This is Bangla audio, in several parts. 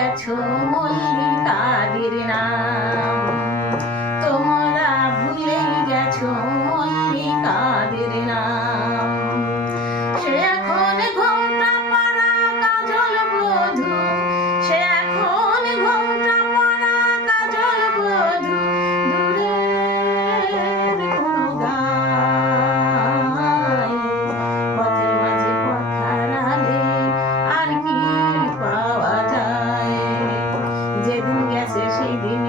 গেছ মল্লিকাদের নাম। তোমরা ভুলে গেছ মল্লিকাদের নাম। baby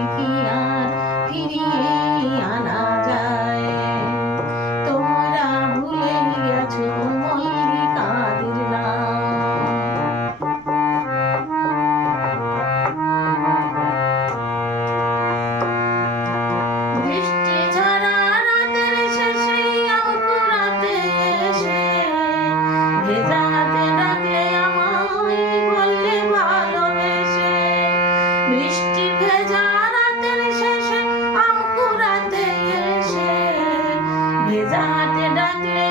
Sunday.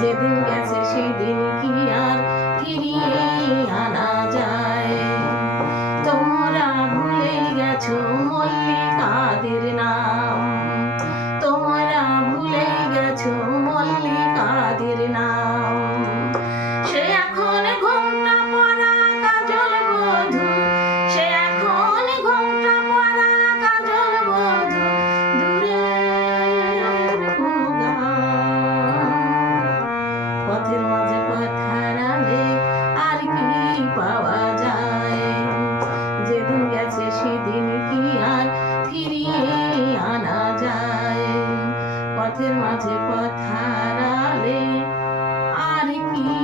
যেদিন গেছে সেই দিন মাঝে পথারালে আর কি